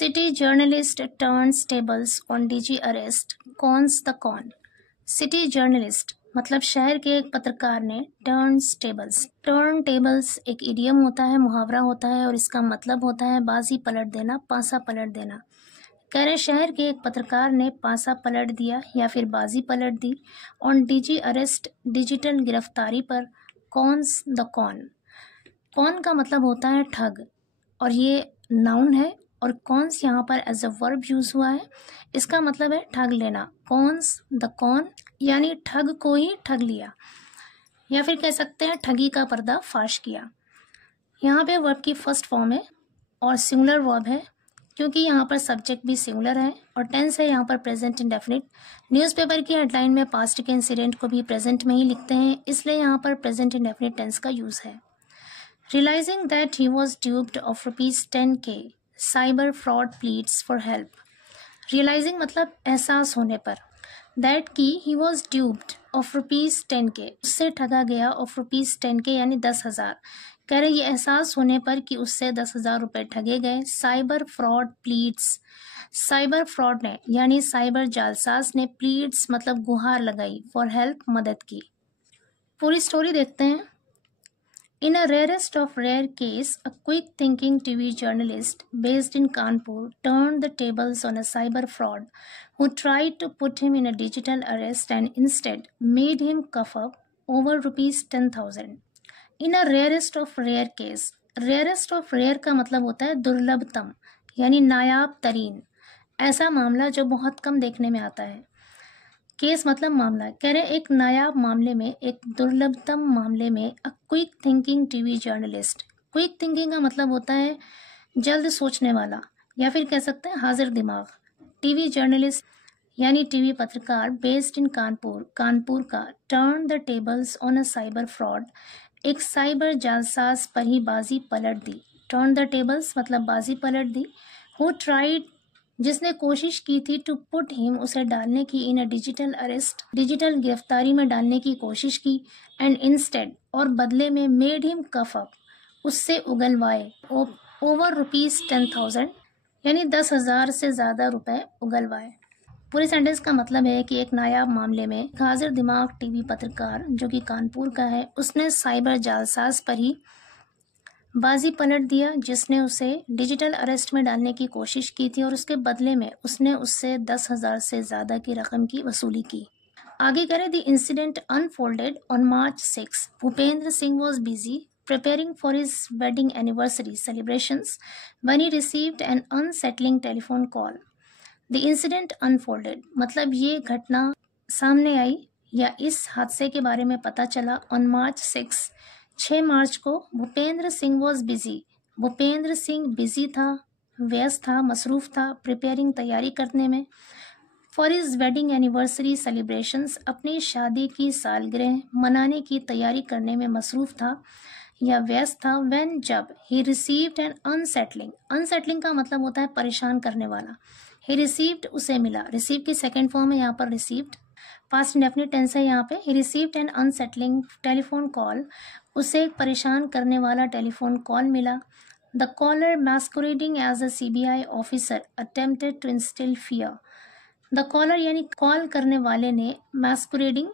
City journalist turns tables on DG arrest, cons the con. City journalist मतलब शहर के एक पत्रकार ने टर्न्स टेबल्स। टर्न टेबल्स एक इडियम होता है, मुहावरा होता है और इसका मतलब होता है बाजी पलट देना, पासा पलट देना। कह रहे शहर के एक पत्रकार ने पासा पलट दिया या फिर बाजी पलट दी ऑन डीजी अरेस्ट, डिजिटल गिरफ्तारी पर। Cons the cone. कॉन का मतलब होता है ठग और ये नाउन है और कॉन्स यहाँ पर एज अ वर्ब यूज हुआ है। इसका मतलब है ठग लेना। कॉन्स द कॉन यानी ठग को ही ठग लिया या फिर कह सकते हैं ठगी का पर्दा फाश किया। यहाँ पे वर्ब की फर्स्ट फॉर्म है और सिंगुलर वर्ब है क्योंकि यहाँ पर सब्जेक्ट भी सिंगुलर है और टेंस है यहाँ पर प्रेजेंट इंडेफिनिट। न्यूज़पेपर की हेडलाइन में पास्ट के इंसिडेंट को भी प्रेजेंट में ही लिखते हैं, इसलिए यहाँ पर प्रेजेंट इंडेफिनिट टेंस का यूज है। Realizing that he was duped of ₹10K, cyber fraud pleads for help. Realizing मतलब एहसास होने पर, that कि he was duped of ₹10K, उससे ठगा गया of ₹10K यानी 10,000। कह रहे ये एहसास होने पर कि उससे 10,000 रुपये ठगे गए। Cyber fraud pleads, cyber fraud ने यानी साइबर जालसाज ने प्लीड्स मतलब गुहार लगाई फॉर हेल्प मदद की। पूरी स्टोरी देखते हैं। In a rarest of rare case, a quick-thinking TV journalist based in Kanpur turned the tables on a cyber fraud who tried to put him in a digital arrest and instead made him cough up over ₹10,000. In a rarest of rare case, rarest of rare का मतलब होता है दुर्लभतम यानी नायाब तरीन, ऐसा मामला जो बहुत कम देखने में आता है। केस मतलब मामला। कह रहे एक नायाब मामले में, एक दुर्लभतम मामले में a quick thinking TV journalist. Quick thinking का मतलब होता है जल्द सोचने वाला या फिर कह सकते हैं हाजिर दिमाग। टीवी जर्नलिस्ट यानी टीवी पत्रकार बेस्ड इन कानपुर, कानपुर का। Turn the tables on a cyber fraud, एक साइबर जालसाज पर ही बाजी पलट दी। टर्न द टेबल्स मतलब बाजी पलट दी। हु ट्राइड जिसने कोशिश की थी टू पुट हिम उसे डालने की, इन अ डिजिटल अरेस्ट डिजिटल गिरफ्तारी में डालने की कोशिश की। एंड इंस्टेड और बदले में मेड हिम कफ अप उससे उगलवाए ओवर ₹10,000 यानी 10,000 से ज़्यादा रुपए उगलवाए। पूरे सेंटेंस का मतलब है कि एक नायाब मामले में हाजिर दिमाग टीवी पत्रकार जो कि कानपुर का है, उसने साइबर जालसाज पर ही बाजी पलट दिया जिसने उसे डिजिटल अरेस्ट में डालने की कोशिश की थी और उसके बदले में उसने उससे 10,000 से ज़्यादा की रकम की वसूली की। आगे करें। The incident unfolded on March 6। Bhupendra Singh was busy preparing for his wedding anniversary celebrations when he received an unsettling telephone call. The incident unfolded मतलब ये घटना सामने आई या इस हादसे के बारे में पता चला on March 6 मार्च को। Bhupendra Singh was busy, Bhupendra Singh busy था, व्यस्त था, मसरूफ था, प्रिपेयरिंग तैयारी करने में। For his wedding anniversary celebrations अपनी शादी की सालगिरह मनाने की तैयारी करने में मसरूफ था या व्यस्त था। व्हेन जब ही रिसीव्ड एन अनसेटलिंग, अनसेटलिंग का मतलब होता है परेशान करने वाला। ही रिसीव्ड उसे मिला, रिसीव की सेकेंड फॉर्म है यहाँ पर रिसीव्ड, पास्ट इंडेफिनिट टेंस है यहाँ पे। He received an unsettling telephone call, उसे एक परेशान करने वाला टेलीफोन कॉल मिला। The caller masquerading as a CBI officer attempted to instil fear. The caller यानी कॉल करने वाले ने मैस्कुरेडिंग,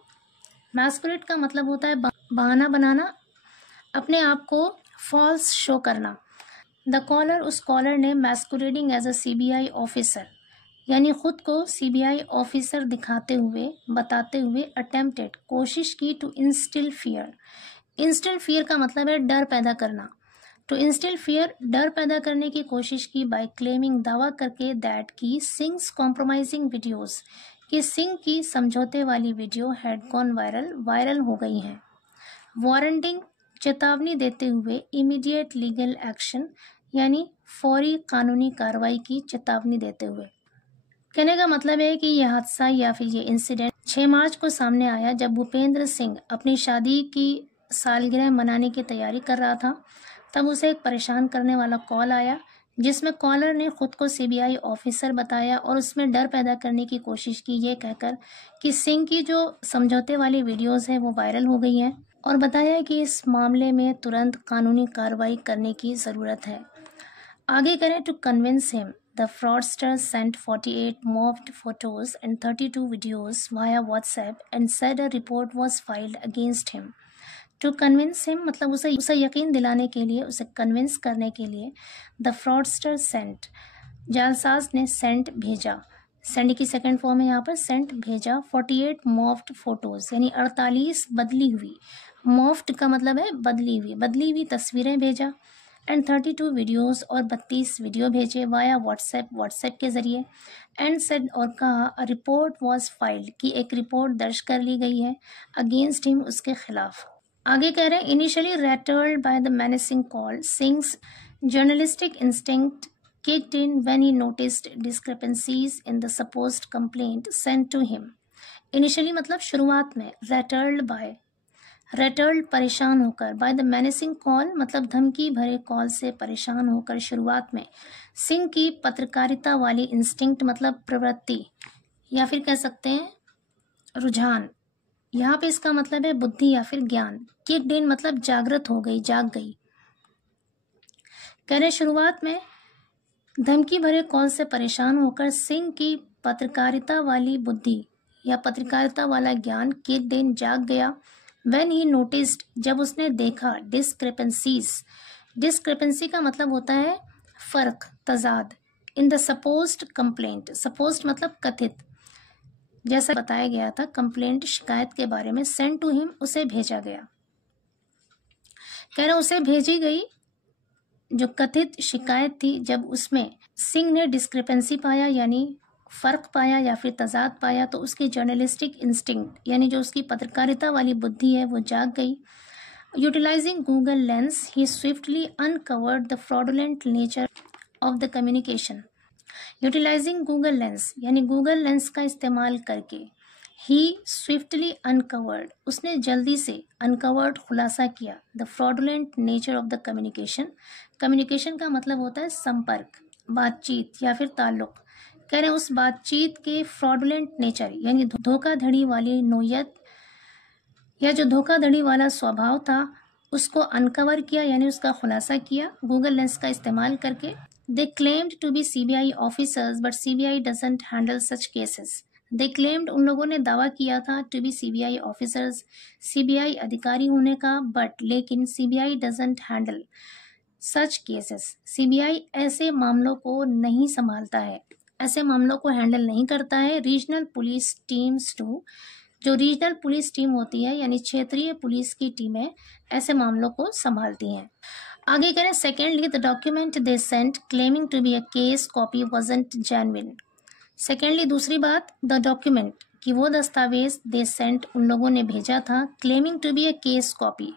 मैस्कुरेड का मतलब होता है बहाना बनाना, अपने आप को फॉल्स शो करना। द कॉलर, उस कॉलर ने मैस्कुरेडिंग एज अ CBI ऑफिसर यानी खुद को CBI ऑफिसर दिखाते हुए, बताते हुए, अटेम्प्टेड कोशिश की, to instil fear. Instil fear का मतलब है डर पैदा करना। टू इंस्टिल फियर डर पैदा करने की कोशिश की बाय क्लेमिंग दावा करके दैट की सिंग्स कॉम्प्रोमाइजिंग वीडियोस, कि सिंह की समझौते वाली video had gone viral, viral हो गई हैं। वारंटिंग चेतावनी देते हुए, इमीडिएट लीगल एक्शन यानी फौरी कानूनी कार्रवाई की चेतावनी देते हुए। कहने का मतलब है कि यह हादसा या फिर ये इंसिडेंट 6 मार्च को सामने आया जब भूपेंद्र सिंह अपनी शादी की सालगिरह मनाने की तैयारी कर रहा था। तब उसे एक परेशान करने वाला कॉल आया जिसमें कॉलर ने खुद को CBI ऑफिसर बताया और उसमें डर पैदा करने की कोशिश की ये कहकर कि सिंह की जो समझौते वाली वीडियोस है वो वायरल हो गई हैं और बताया कि इस मामले में तुरंत कानूनी कार्रवाई करने की ज़रूरत है। आगे करें। To convince him the fraudster sent 48 morphed photos and 32 videos via WhatsApp and said a report was filed against him. To convince him मतलब उसे यकीन दिलाने के लिए, उसे कन्विंस करने के लिए the fraudster sent, जालसाज ने सेंट भेजा, सेंड की सेकंड फॉर्म है यहाँ पर, सेंट भेजा 48 मॉफ्ड फोटोज यानी 48 बदली हुई, मॉफ्ड का मतलब है बदली हुई तस्वीरें भेजा, एंड 32 वीडियोस और 32 वीडियो भेजे वाया व्हाट्सएप के ज़रिए, एंड सेड और कहा अ रिपोर्ट वाज फाइल्ड कि एक रिपोर्ट दर्ज कर ली गई है अगेंस्ट हिम उसके खिलाफ। आगे कह रहे हैं initially rattled by the menacing call, Singh's journalistic instinct kicked in when he noticed discrepancies in the supposed complaint sent to him. Initially मतलब शुरुआत में, rattled परेशान होकर, by the menacing call मतलब धमकी भरे कॉल से परेशान होकर शुरुआत में, सिंह की पत्रकारिता वाली इंस्टिंक्ट मतलब प्रवृत्ति या फिर कह सकते हैं रुझान, यहाँ पे इसका मतलब है बुद्धि या फिर ज्ञान, kicked in मतलब जागृत हो गई, जाग गई। कह रहे शुरुआत में धमकी भरे कॉल से परेशान होकर सिंह की पत्रकारिता वाली बुद्धि या पत्रकारिता वाला ज्ञान के दिन जाग गया। व्हेन ही नोटिस्ड जब उसने देखा, डिस्क्रिपेंसी का मतलब होता है फर्क, तजाद, in the supposed complaint, supposed मतलब कथित, जैसा बताया गया था कंप्लेंट शिकायत के बारे में, सेंड टू हिम उसे भेजा गया। कह रहे उसे भेजी गई जो कथित शिकायत थी, जब उसमें सिंह ने डिस्क्रिपेंसी पाया यानी फर्क पाया या फिर तजाद पाया, तो उसकी जर्नलिस्टिक इंस्टिंक्ट यानी जो उसकी पत्रकारिता वाली बुद्धि है वो जाग गई। Utilising Google Lens he swiftly uncovered the fraudulent nature of the communication. Utilising Google Lens यानी गूगल लेंस का इस्तेमाल करके, ही स्विफ्टली अनकवर्ड उसने जल्दी से, अनकवर्ड खुलासा किया, the fraudulent nature of the communication, communication का मतलब होता है संपर्क, बातचीत या फिर ताल्लुक। कह रहे हैं उस बातचीत के फ्रॉडुलेंट नेचर यानी धोखाधड़ी वाली नोयत या जो धोखाधड़ी वाला स्वभाव था उसको अनकवर किया यानी उसका खुलासा किया गूगल लेंस का इस्तेमाल करके। They claimed to be CBI officers but CBI doesn't handle such cases. They claimed उन लोगों ने दावा किया था to be CBI officers, CBI अधिकारी होने का, बट लेकिन CBI doesn't handle such cases, CBI ऐसे मामलों को नहीं संभालता है, ऐसे मामलों को हैंडल नहीं करता है। रीजनल पुलिस टीम्स टू, जो रीजनल पुलिस टीम होती है यानी क्षेत्रीय पुलिस की टीमें ऐसे मामलों को संभालती हैं। आगे करें secondly the document they sent claiming to be a case copy wasn't genuine. Secondly दूसरी बात, द डॉक्यूमेंट कि वो दस्तावेज दे सेंट उन लोगों ने भेजा था, claiming to be a case copy,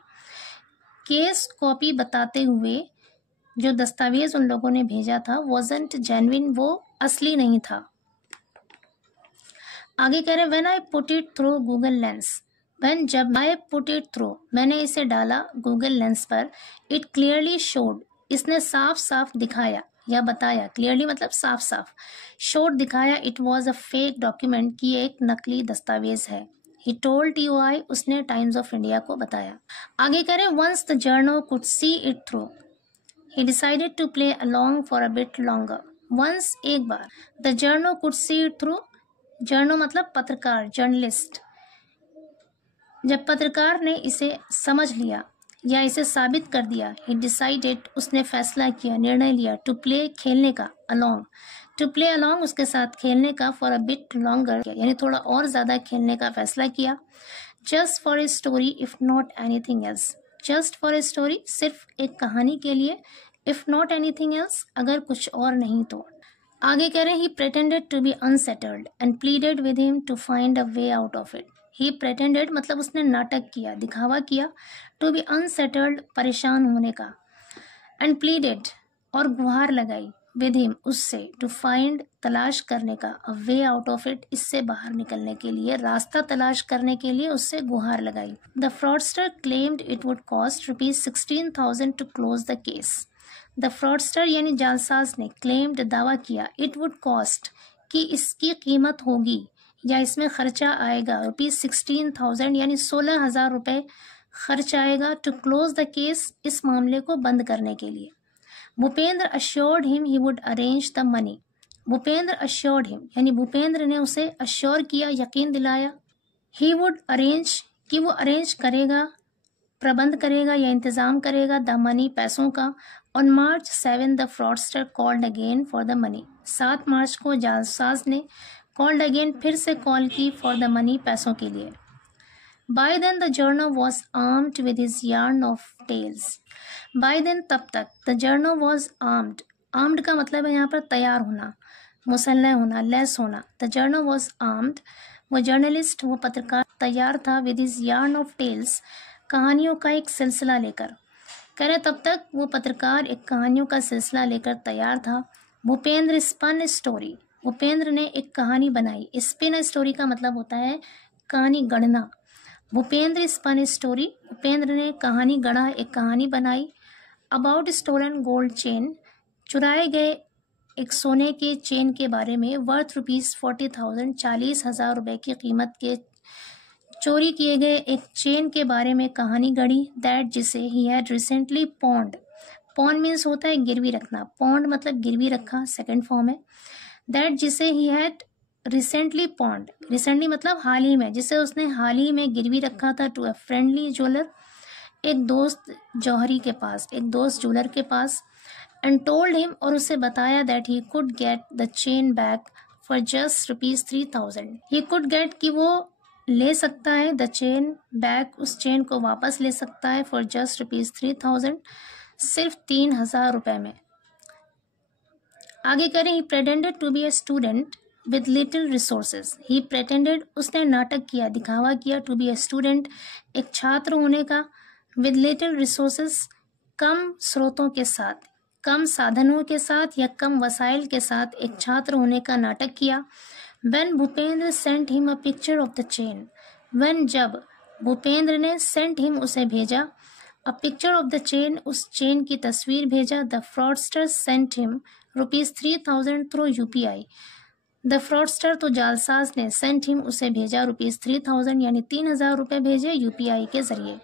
case copy बताते हुए जो दस्तावेज उन लोगों ने भेजा था वाजंट जेन्युइन, वो असली नहीं था। आगे कह रहे हैं when I put it through Google lens, when जब आई पुट इट थ्रू मैंने इसे डाला गूगल लेंस पर, इट क्लियरली शोड इसने साफ साफ दिखाया या बताया, क्लियरली मतलब साफ साफ, शोड दिखाया, it was a fake document की एक नकली दस्तावेज है। He told TOI उसने टाइम्स ऑफ इंडिया को बताया। आगे करें once the journal could see it through, he decided to play along for a bit longer. Once एक बार, the journal could see it through, journal मतलब पत्रकार, जर्नलिस्ट, जब पत्रकार ने इसे समझ लिया या इसे साबित कर दिया, he decided उसने फैसला किया, निर्णय लिया, to play खेलने का, along, to play along उसके साथ खेलने का, for a bit longer यानी थोड़ा और ज़्यादा खेलने का फैसला किया। just for a story if not anything else, just for a story सिर्फ एक कहानी के लिए, if not anything else अगर कुछ और नहीं तो। आगे कह रहे हैं he pretended to be unsettled and pleaded with him to find a way out of it. he pretended मतलब उसने नाटक किया, दिखावा किया, to be unsettled परेशान होने का, and pleaded और गुहार लगाई, with him उससे, to find तलाश करने का, a way out of it इससे बाहर निकलने के लिए, रास्ता तलाश करने के लिए उससे गुहार लगाई। The fraudster claimed it would cost ₹16,000 to close the case. The fraudster यानी जालसाज ने claimed दावा किया, it would cost कि इसकी कीमत होगी या इसमें खर्चा आएगा ₹16,000 यानी 16,000 रुपये खर्च आएगा, to close the case इस मामले को बंद करने के लिए। Bhupendra assured him he would arrange the money. Bhupendra assured him, यानी भूपेंद्र ने उसे अश्योर किया, यकीन दिलाया। ही वुड अरेंज, कि वो अरेंज करेगा, प्रबंध करेगा या इंतजाम करेगा, द मनी, पैसों का। On March 7 the fraudster called again for the money, 7 मार्च को जालसाज ने कॉल्ड अगेन, फिर से कॉल की, फॉर द मनी, पैसों के लिए। By then the journal was armed with his yarn of tales, by then, तब तक, the journal was armed, armed का मतलब है यहाँ पर तैयार होना, मुसल्लह होना, लैस होना। द जर्नल वॉज आर्म्ड, वो जर्नलिस्ट, वो पत्रकार तैयार था, with his yarn of tales, कहानियों का एक सिलसिला लेकर। कह रहे तब तक वो पत्रकार एक कहानियों का सिलसिला लेकर तैयार था। भूपेंद्र स्पन स्टोरी, भूपेंद्र ने एक कहानी बनाई। स्पिन स्टोरी का मतलब होता है कहानी गढ़ना। भूपेंद्र स्पन स्टोरी, भूपेंद्र ने कहानी गढ़ा, एक कहानी बनाई। अबाउट स्टोलन गोल्ड चेन, चुराए गए एक सोने के चेन के बारे में। वर्थ ₹40,000, 40,000 रुपये की कीमत के चोरी किए गए एक चेन के बारे में कहानी गढ़ी। दैट, जिसे he had recently pond, pond means होता है गिरवी रखना, पॉन्ड मतलब गिरवी रखा, सेकंड फॉर्म है। दैट, जिसे he had recently pond, recently मतलब हाल ही में, जिसे उसने हाल ही में गिरवी रखा था, टू अ फ्रेंडली ज्वेलर, एक दोस्त जौहरी के पास, एक दोस्त ज्वेलर के पास। एंड टोल्ड हिम, और उसे बताया, that he could get the chain back for just ₹3,000, he could get, कि वो ले सकता है, द चेन बैक, उस चेन को वापस ले सकता है, फॉर जस्ट ₹3,000, सिर्फ 3,000 रुपये में। आगे करें, he pretended to be a student with little resources, he pretended, उसने नाटक किया, दिखावा किया, टू बी अ स्टूडेंट, एक छात्र होने का, विद लिटिल रिसोर्सेज, कम स्रोतों के साथ, कम साधनों के साथ या कम वसाइल के साथ एक छात्र होने का नाटक किया। When Bhupendra sent him a picture of the chain, when, जब भूपेंद्र ने sent him, उसे भेजा, a picture of the chain, उस चेन की तस्वीर भेजा, the fraudster sent him ₹3,000 through UPI, the fraudster तो जालसाज ने, sent him, उसे भेजा, ₹3,000 यानी 3,000 रुपये भेजे UPI के जरिए।